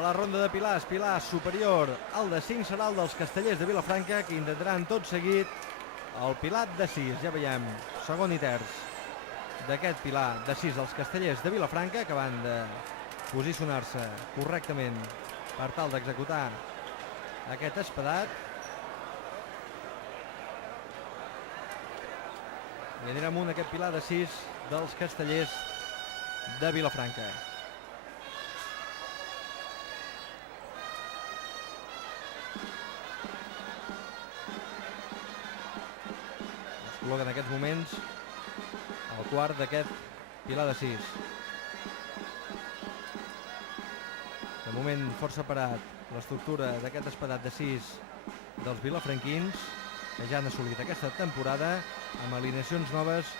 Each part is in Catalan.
a la ronda de pilars. Pilar superior al de 5 serà el dels Castellers de Vilafranca, que intentaran tot seguit el pilar de 6. Ja veiem, segon i terç d'aquest pilar de 6 dels Castellers de Vilafranca, que van de posicionar-se correctament per tal d'executar aquest espadat. I anirà amunt aquest pilar de 6 dels Castellers de Vilafranca. Es col·loca en aquests moments el quart d'aquest pilar de 6. De moment força parat l'estructura d'aquest espadat de 6 dels vilafranquins, que ja han assolit aquesta temporada amb alineacions noves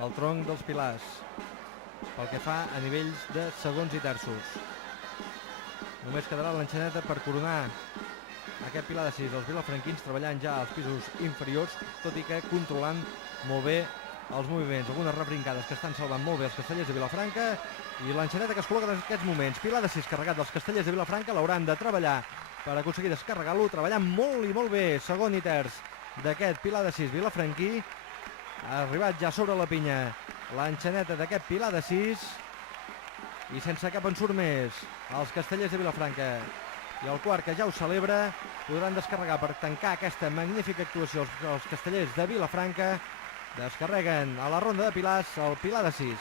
al tronc dels pilars pel que fa a nivells de segons i terços. Només quedarà l'enxaneta per coronar aquest pilar de 6 dels vilafranquins, treballant ja als pisos inferiors, tot i que controlant molt bé els moviments. Algunes rebrincades que estan salvant molt bé els Castellers de Vilafranca, i l'enxaneta que es col·loca en aquests moments. Pilar de 6 carregat dels Castellers de Vilafranca, l'hauran de treballar per aconseguir descarregar-lo, treballant molt i molt bé segon i terç d'aquest pilar de 6 vilafranquí. Ha arribat ja sobre la pinya l'enxaneta d'aquest pilar de 6 i sense cap ensurt més els Castellers de Vilafranca, i el quart, que ja ho celebra, podran descarregar per tancar aquesta magnífica actuació els Castellers de Vilafranca. Descarreguen a la ronda de pilars el pilar de 6.